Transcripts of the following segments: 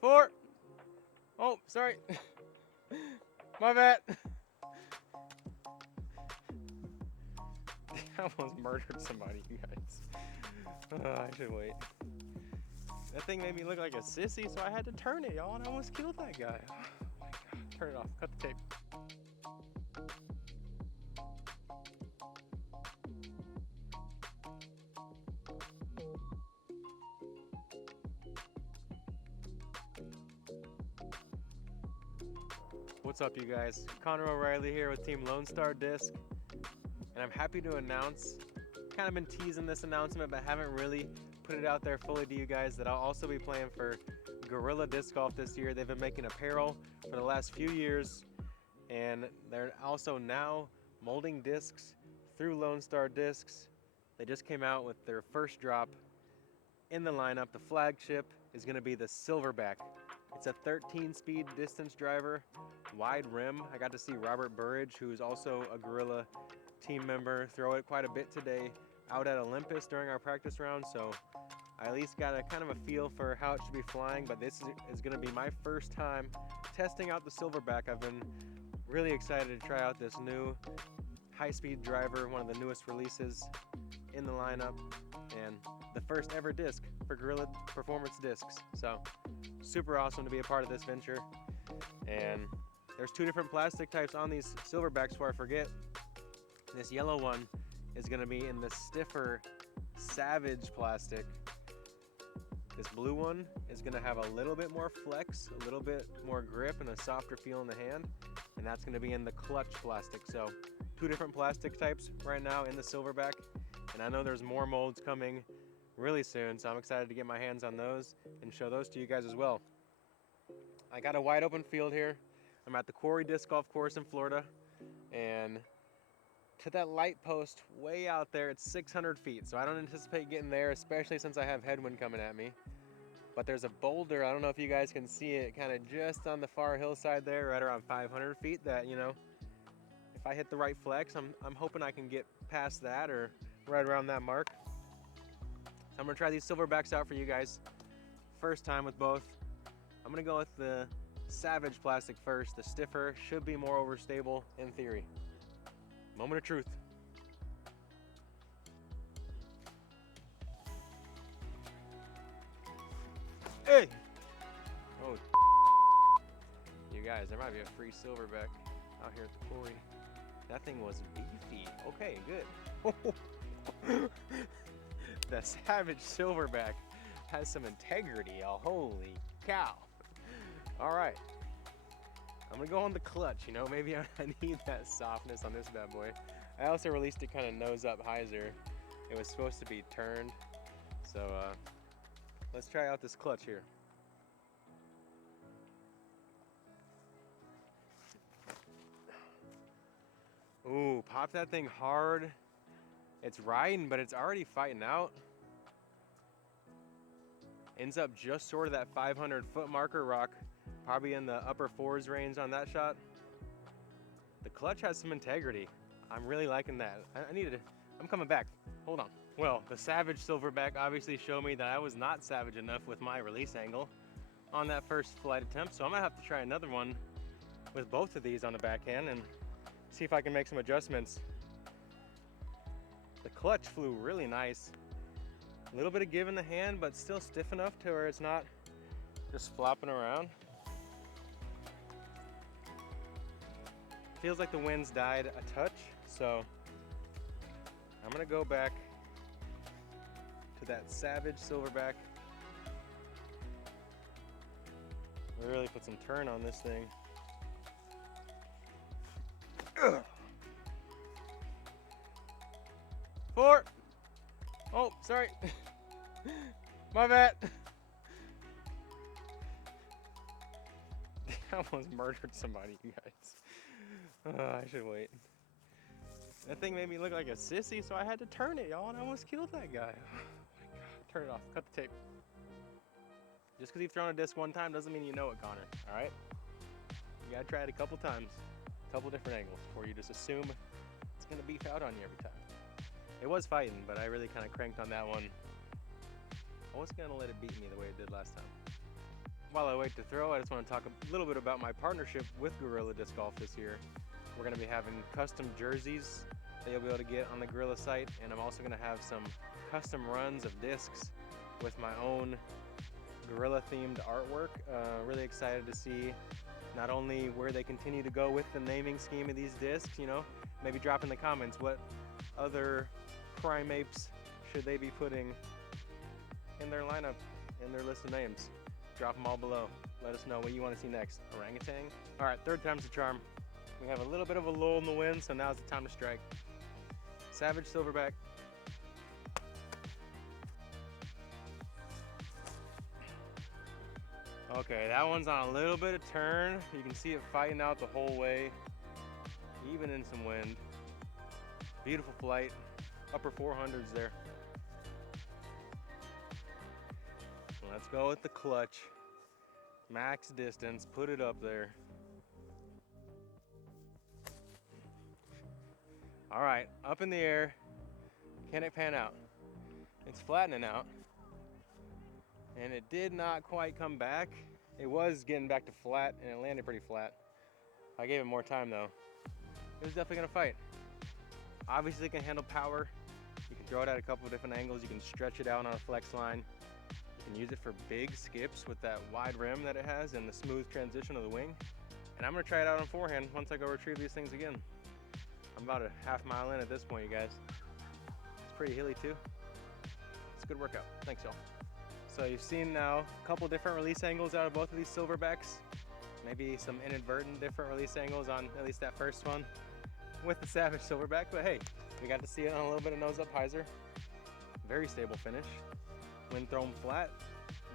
4. Oh, sorry. My bad. I almost murdered somebody, you guys. I should wait. That thing made me look like a sissy, so I had to turn it, y'all, and I almost killed that guy. Oh my god. Turn it off. Cut the tape. What's up, you guys? Connor O'Reilly here with Team Lone Star Disc, and I'm happy to announce, kind of been teasing this announcement, but haven't really put it out there fully to you guys, that I'll also be playing for Gorilla Disc Golf this year. They've been making apparel for the last few years, and they're also now molding discs through Lone Star Discs. They just came out with their first drop in the lineup. The flagship is going to be the Silverback. It's a 13-speed distance driver, wide rim. I got to see Robert Burridge, who is also a Gorilla team member, throw it quite a bit today out at Olympus during our practice round, so I at least got a kind of a feel for how it should be flying. But this is going to be my first time testing out the Silverback. I've been really excited to try out this new high-speed driver, one of the newest releases in the lineup, and the first ever disc for Gorilla Performance Discs. So super awesome to be a part of this venture. And there's 2 different plastic types on these Silverbacks before I forget. This yellow one is going to be in the stiffer Savage plastic. This blue one is going to have a little bit more flex, a little bit more grip, and a softer feel in the hand, and that's going to be in the clutch plastic. So 2 different plastic types right now in the Silverback, and I know there's more molds coming really soon, so I'm excited to get my hands on those and show those to you guys as well. I got a wide open field here. I'm at the Quarry Disc Golf Course in Florida, and to that light post way out there, it's 600 feet, so I don't anticipate getting there, especially since I have headwind coming at me. But there's a boulder, I don't know if you guys can see it, kind of just on the far hillside there, right around 500 feet, that, you know, if I hit the right flex, I'm hoping I can get past that or right around that mark. So I'm gonna try these Silverbacks out for you guys. First time with both. I'm gonna go with the Savage plastic first. The stiffer should be more overstable in theory. Moment of truth. Hey! Oh, you guys, there might be a free Silverback out here at the quarry. That thing was beefy. Okay, good. The Savage Silverback has some integrity, y'all. Holy cow. All right. I'm gonna go on the clutch, you know, maybe I need that softness on this bad boy. I also released it kind of nose up hyzer. It was supposed to be turned. So let's try out this clutch here. Ooh, pop that thing hard. It's riding, but it's already fighting out. Ends up just short of that 500 foot marker rock, probably in the upper 4s range on that shot. The clutch has some integrity. I'm really liking that. I'm coming back. Hold on. Well, the Savage Silverback obviously showed me that I was not savage enough with my release angle on that first flight attempt, so I'm gonna have to try another one with both of these on the backhand and see if I can make some adjustments. The clutch flew really nice. A little bit of give in the hand, but still stiff enough to where it's not just flopping around. Feels like the wind's died a touch, so I'm gonna go back to that Savage Silverback. Really put some turn on this thing. Ugh. 4. Oh, sorry. My bad. I almost murdered somebody, you guys. I should wait. That thing made me look like a sissy, so I had to turn it, y'all, and I almost killed that guy. Oh my god. Turn it off. Cut the tape. Just because you've thrown a disc one time doesn't mean you know it, Connor. All right? You gotta try it a couple times, a couple different angles, before you just assume it's gonna beef out on you every time. It was fighting, but I really kind of cranked on that one I wasn't gonna let it beat me the way it did last time. While I wait to throw, I just want to talk a little bit about my partnership with Gorilla Disc Golf this year. We're gonna be having custom jerseys that you'll be able to get on the Gorilla site, and I'm also gonna have some custom runs of discs with my own Gorilla themed artwork. Really excited to see not only where they continue to go with the naming scheme of these discs, you know, maybe drop in the comments what other primates should they be putting in their lineup, in their list of names. Drop them all below. Let us know what you want to see next. Orangutan? All right, third time's the charm. We have a little bit of a lull in the wind, so now's the time to strike. Savage Silverback. Okay, that one's on a little bit of turn. You can see it fighting out the whole way, even in some wind. Beautiful flight, upper 400s there. Let's go with the clutch. Max distance, put it up there. All right, up in the air. Can it pan out? It's flattening out. And it did not quite come back. It was getting back to flat, and it landed pretty flat. I gave it more time though. It was definitely gonna fight. Obviously it can handle power. You can throw it at a couple of different angles. You can stretch it out on a flex line. You can use it for big skips with that wide rim that it has and the smooth transition of the wing. And I'm gonna try it out on forehand once I go retrieve these things again. I'm about a half mile in at this point, you guys. It's pretty hilly too. It's a good workout. Thanks, y'all. So you've seen now a couple different release angles out of both of these Silverbacks. Maybe some inadvertent different release angles on at least that first one with the Savage Silverback, but hey, we got to see it on a little bit of nose up hyzer. Very stable finish. When thrown flat,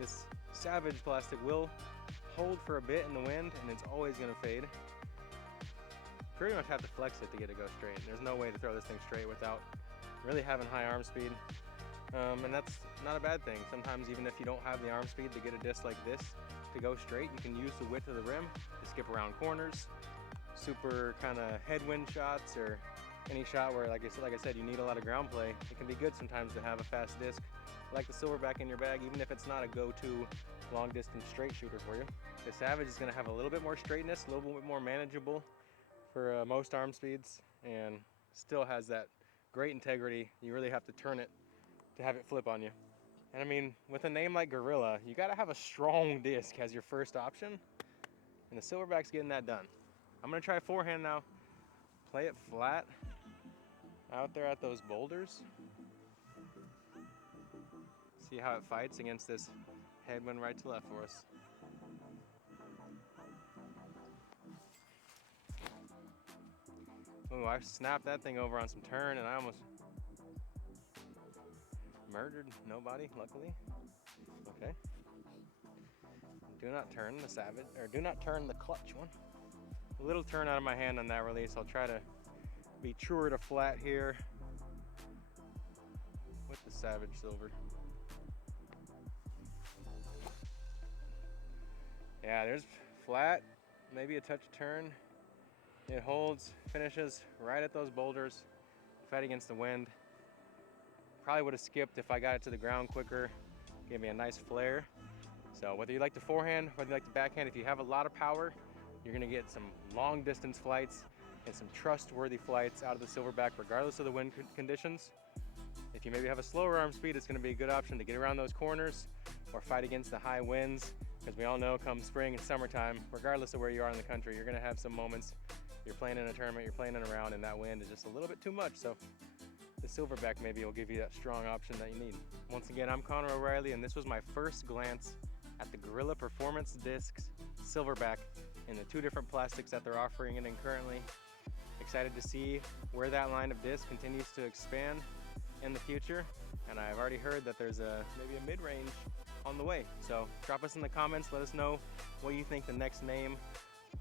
this Savage plastic will hold for a bit in the wind, and it's always gonna fade. Pretty much have to flex it to get it to go straight. There's no way to throw this thing straight without really having high arm speed. And that's not a bad thing. Sometimes even if you don't have the arm speed to get a disc like this to go straight, you can use the width of the rim to skip around corners, super kind of headwind shots, or any shot where, like I said, you need a lot of ground play. It can be good sometimes to have a fast disc like the Silverback in your bag, even if it's not a go-to long distance straight shooter for you. The Savage is going to have a little bit more straightness, a little bit more manageable for most arm speeds, and still has that great integrity. You really have to turn it to have it flip on you. And I mean, with a name like Gorilla, you gotta have a strong disc as your first option, and the Silverback's getting that done. I'm gonna try forehand now. Play it flat out there at those boulders. See how it fights against this headwind right to left for us. Ooh, I snapped that thing over on some turn, and I almost murdered nobody, luckily. Okay. Do not turn the Savage, or do not turn the clutch one. A little turn out of my hand on that release. I'll try to be truer to flat here with the Savage Silver. Yeah, there's flat, maybe a touch of turn. It holds, finishes right at those boulders, fight against the wind. Probably would have skipped if I got it to the ground quicker. Gave me a nice flare. So whether you like to forehand, whether you like to backhand, if you have a lot of power, you're gonna get some long distance flights and some trustworthy flights out of the Silverback regardless of the wind conditions. If you maybe have a slower arm speed, it's gonna be a good option to get around those corners or fight against the high winds, because we all know come spring and summertime, regardless of where you are in the country, you're gonna have some moments you're playing in a tournament, you're playing in a round, and that wind is just a little bit too much. So the Silverback maybe will give you that strong option that you need. Once again, I'm Connor O'Reilly, and this was my first glance at the Gorilla Performance Discs Silverback in the two different plastics that they're offering it in currently. Excited to see where that line of disc continues to expand in the future, and I've already heard that there's maybe a mid-range on the way. So drop us in the comments, let us know what you think the next name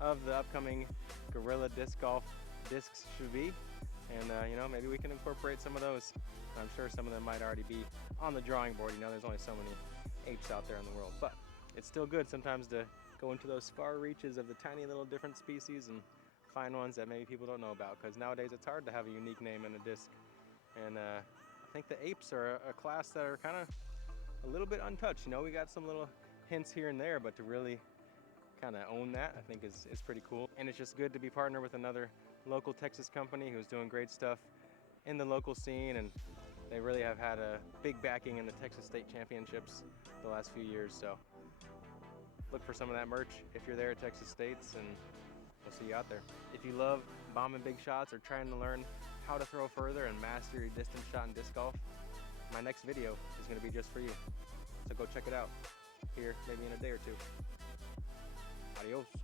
of the upcoming Gorilla Disc Golf discs should be, and you know, maybe we can incorporate some of those. I'm sure some of them might already be on the drawing board. You know, there's only so many apes out there in the world, but it's still good sometimes to go into those far reaches of the tiny little different species and find ones that maybe people don't know about, because nowadays it's hard to have a unique name in a disc. And I think the apes are a class that are kind of a little bit untouched. You know, we got some little hints here and there, but to really kind of own that, I think is pretty cool. And it's just good to be partnered with another local Texas company who's doing great stuff in the local scene, and they really have had a big backing in the Texas State Championships the last few years. So look for some of that merch if you're there at Texas States, and we'll see you out there. If you love bombing big shots or trying to learn how to throw further and master your distance shot in disc golf, my next video is going to be just for you. So go check it out here maybe in a day or two. Adios.